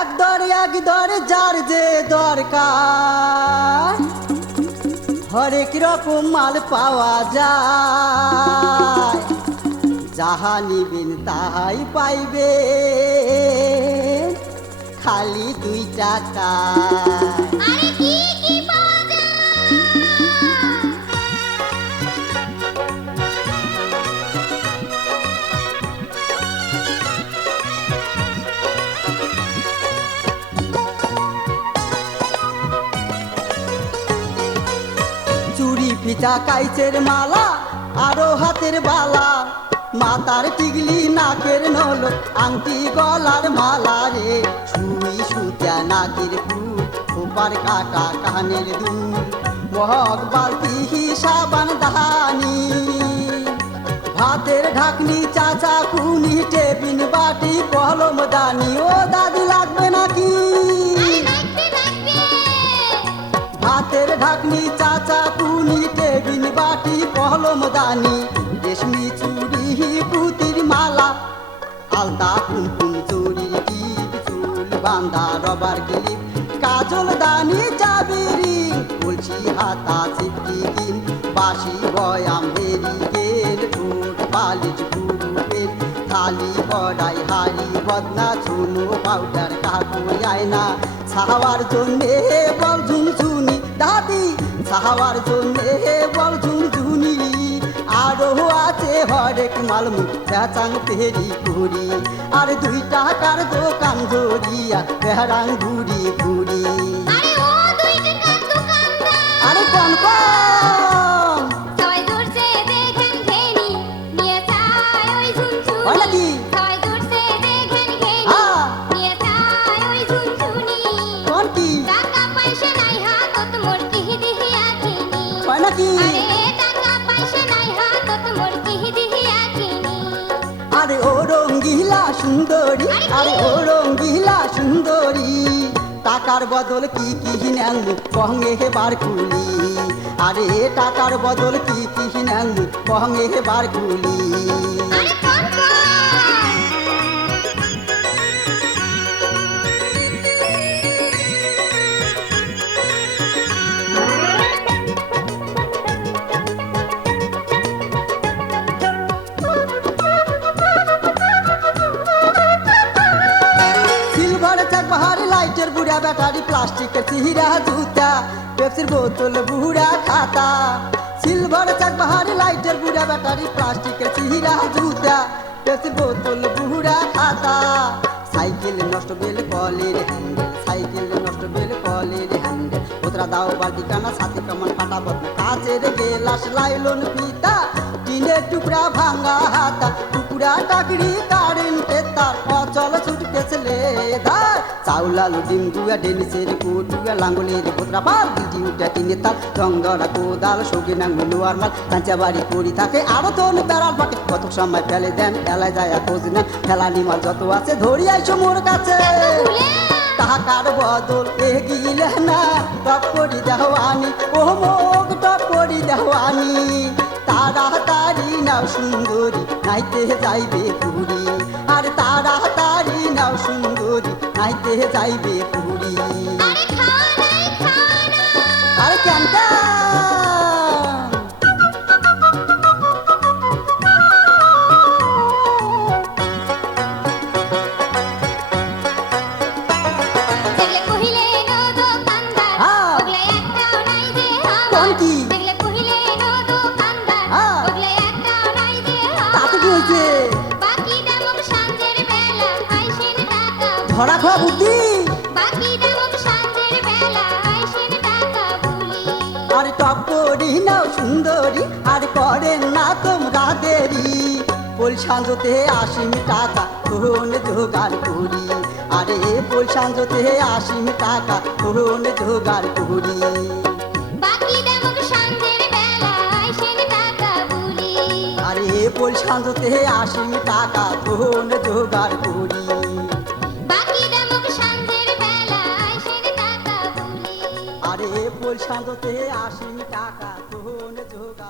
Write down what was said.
একদর যার যে দরকার হরেক রকম মাল পাওয়া যায়, যাহা নিবেন তাহাই পাইবে খালি 2 টাকা। চুরি পিঠা কাইচের মালা আরো হাতের বালা, মাতার টিগলি নাকের নল আংটি গলার মালা রে, সুই সুতা নাকের ফুল খোপার কাটা কানের দুল, মহক বালতি সাবান দাহানি, ভাতের ঢাকনি চাচা কুনি টেবিন বাটি কলম দানি। ও দাদি লাগবে নাকি? ভাতের ঢাকনি চাচা কুনি টেবিন বাটি কলম দানি, রেশমি চুড়ি পুতির মালা আলতা কুমকুম চুরির টিপ, চুল বান্দা রবার ক্লিপ, কাজল দানি চাবিরি, বলছি হাতা চিপটি কিন, বাসি বয়াম হেরিকেন, ঠোঁট পালিশ পুরু পেন, থালি কড়াই হাড়ি বদনা, চুনো পাউডার কাকুই আয়না, ছাওয়ার জন্যে বল ঝুনঝুনি দাদি, ছাওয়ার জন্যে বল ঝুনঝুনি, আরো আছে হরেক মালমুখ চাচাং তেরি কুড়ি, আর 2 টাকার দোকান ধরিয়া বেহারাং ঘুরি ঘুরি। আরে কোন কোন নাকি? কোন কি নাকি? আরে ও রঙ্গিলা সুন্দরী, আরে ও রঙ্গিলা সুন্দরী, টাকার বদল কি কি নেন কহঙ্গে বার কুলি, আরে টাকার বদল কি কি নেন কহঙ্গে বার কুলি। লাইটের বুড়া ব্যাটারি, প্লাস্টিকের চিহিরা জুতা, পেপসির বোতল বুড়া খাতা, সিলভার চাক বাহারি লাইটের বুড়া ব্যাটারি, প্লাস্টিকের চিহিরা জুতা, পেপসির বোতল বুড়া খাতা, সাইকেল নষ্ট বেল কলের হ্যান্ডেল, সাইকেল নষ্ট বেল কলের হ্যান্ডেল, কোতরা দাও বালতি কানা সাথে কামান ফাটা বদনা, কাচের গেলাস লাইলন পিতা, টিনের টুকরা ভাঙা হাতা, টুকরা টাকড়ি কারেন্টের তার, অচল ছুটকেছ লেদার, চাউল আলু ডিম দুয়া ডেনিসের কুটুয়া, লাঙ্গলের কোতরা পাল দিদি উঠা কিনে তাল, রংধরা কোদাল সগিন আঙুল লোয়ার মাল, কাঁচা বাড়ি পড়ি থাকে আরো তোর বেড়াল পাকে, কত সময় ফেলে দেন এলায় যায় খোঁজ নেন, ফেলানি মাল যত আছে ধরি আইসো মোর কাছে, টাকার বদল এগিলে না টপ করি দেওয়ানি, ও মুখ টপ করি দেওয়ানি, তাড়াতাড়ি নাও সুন্দরী নাইতে যাইবে পুরী, আর তাড়াতাড়ি নাও সুন্দরী নাইতে যাইবে পুরী। আরে কেন ধরা খাওয়া বুদ্ধি, আর টপ করি নাও সুন্দরী, আর করেন না তোমরা দেরি, পোল সাঁজতে 80 টাকা কোন জোগাড় করি, আরে পোল সাঁজতে 80 টাকা কোন জোগাড় করি, আরে পোল সাঁজতে 80 টাকা কোন জোগাড় করি, আরে পোল সাঁজতে 80 টাকা।